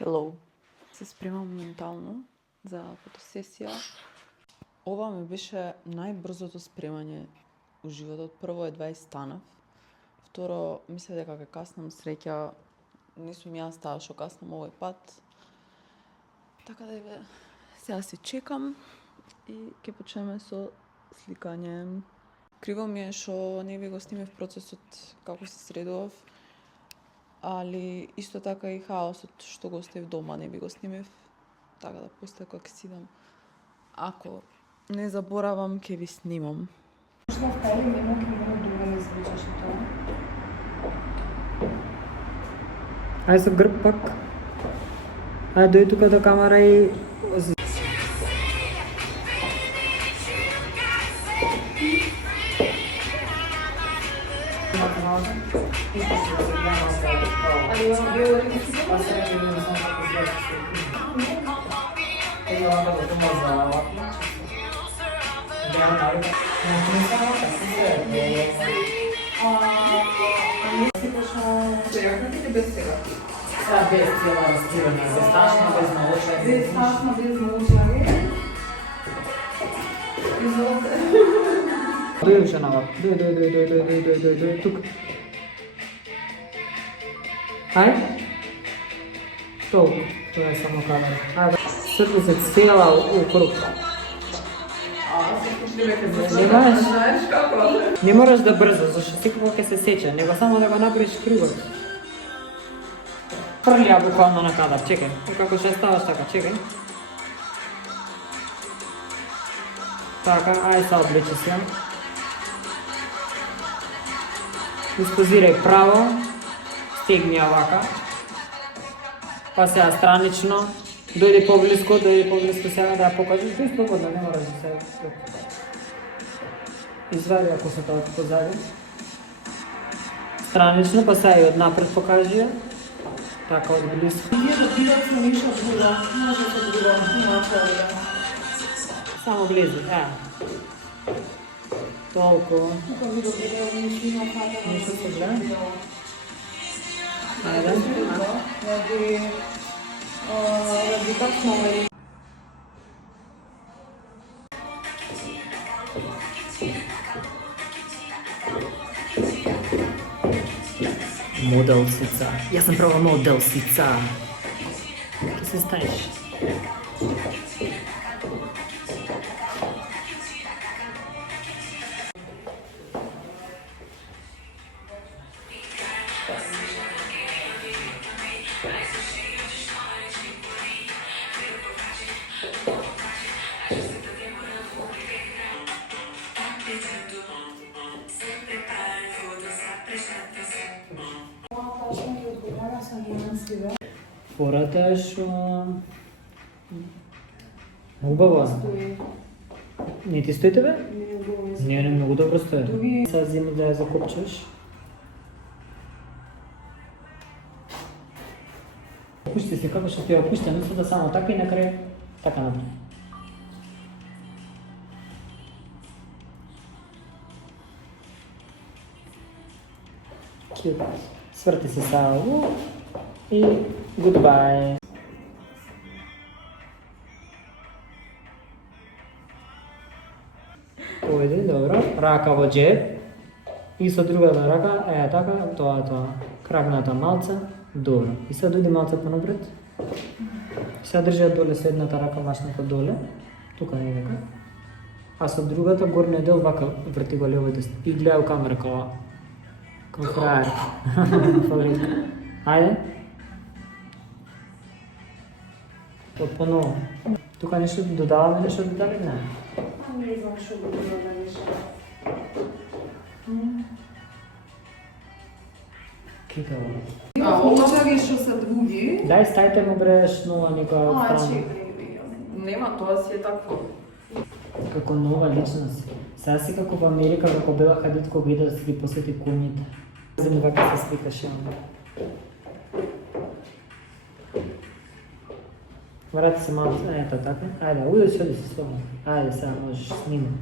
Hello. Се спремам ментално за фотосесија. Ова ми беше најбрзото спремање у животот. Прво едва и станав. Второ, мислев дека ќе каснам, среќа не сум јас таа што каснам овој пат. Така да еве, сега се чекам и ќе почнеме со сликање. Криво ми е што не ви го снимев процесот како се средував, али исто така и хаосот што го оставив дома не би го снимев. Така да после кога ќе си идам, ако не заборавам, ќе ви снимам. Што вкари нема криво друга не звучеше тоа. Ај со грб пак. Ај дој тука до камера и... Без цела разкривање, без ташна, без научање. Без ташна, без научање. Дој женава, дој, тук. Ај? Толку, тоа е само камера. Ај, срди се цела у круг. Знаеш како? Не мораш да брзаш, зашто секако ќе се сече, него само да го направиш кривот. Фрли ја буквално на кадар, чекај. Како ќе ставаш така, чекај. Така, ај се облечи се. Испозирај право, стегни ја вака. Па сега странично, дојде поблиско сега да ја покажеш, тој слободно, не мораш да се... Извади ако се тоа позади. Странично, па сега и од напред покажи ја. Така од близко. Ние да бидат сме ништо друго, може се друго, иначе Само близо, Толку. Тука ви да биде ништо хата. Ништо се гледа? Ајде. Ради как смо мали. Моделсица. Јас сум права моделсица. Ке се станеш. Фората е што... Убава. Не ти стои тебе? Не, многу добро стои. Сега земи да ја закопчеш. Пушти се како што ти ја пушти, да само така и на крај така напред. Cute. Сврти се само и goodbye. Ојде, добро. Рака во джеб. И со другата рака, така, тоа. Крагната малце, добро. И сега дојде малце понапред. Сега држи доле со едната рака машната доле. Тука некака. А со другата горниот дел вака врти го лево и десно. И гледа у камера као фраер. Ајде. Поново. Тука нешто додаваме, нешто додаваме? Не. Не знам што го додаваме. Кикаво. Ова што се други. Дај стајте му бреш нова некоја страна. Чекај. Нема, тоа си е такво. Како нова личност. Сега си како во Америка, како Бела Хадид, кога иде да си ги посети коњите. Земи вака се сликаше. Врати се малко, ето така. Ајде, ујде се слободно. Ајде, сега можеш, снимай.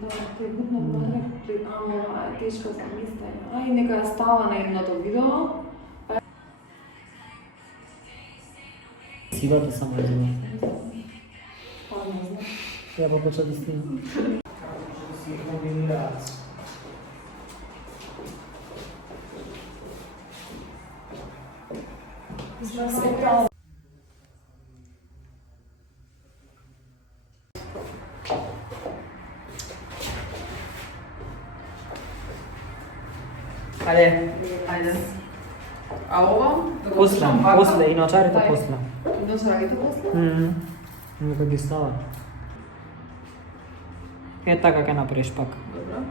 Да, те будно баре, ама ова е тешка за мислење. Ај, нека ја става на едното видео. Сивата само е зима. Па не знам. Ја почна да снимам. Си комбинираат. Ајде. А ова? После, и начарите после. Носрагите после? Нека ги става. Е така ќе направиш пак. Добро.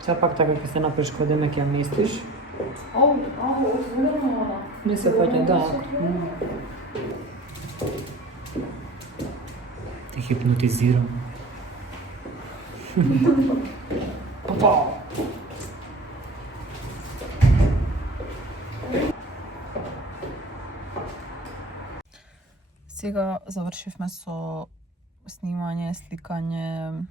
Сега пак така ќе се направиш кога деме ќе ја местиш. Озбилно. Не се паѓа, да. Те хипнотизирам. Опа! Сега завршивме со снимање, сликање.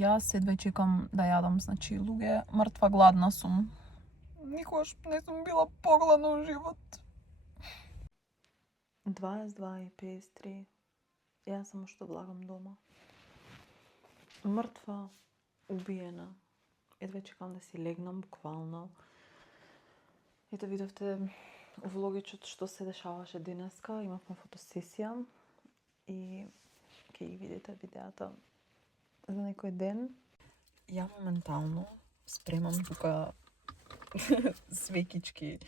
Јас седва чекам да јадам, значи луѓе, мртва гладна сум. Никогаш не сум била погладна во живот. 22:53. Јас само што влагам дома. Мртва, убиена. Едва чекам да си легнам буквално. Ето видовте влогичот што се дешаваше денеска. Имавме фотосесија и ќе ги видите видеата за некој ден. Ја моментално спремам тука свекички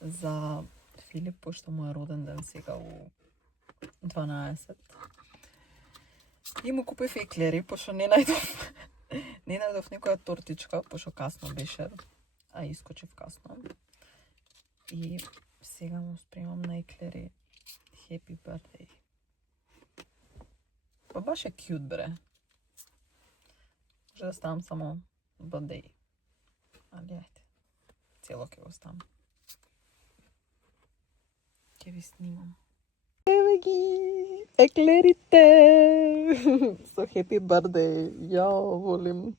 за Филип, пошто му е роден ден сега у 12. И му купив еклери, пошто не најдов некоја тортичка, пошто касно беше, а искочив касно. И сега му спремам на еклери Happy Birthday. Па баш е кјут, бре. Може да ставам само birthday. Али ајде. Цело ќе го ставам. Ќе ви снимам. Еве ги! Еклерите! Со Happy Birthday. Ја волим.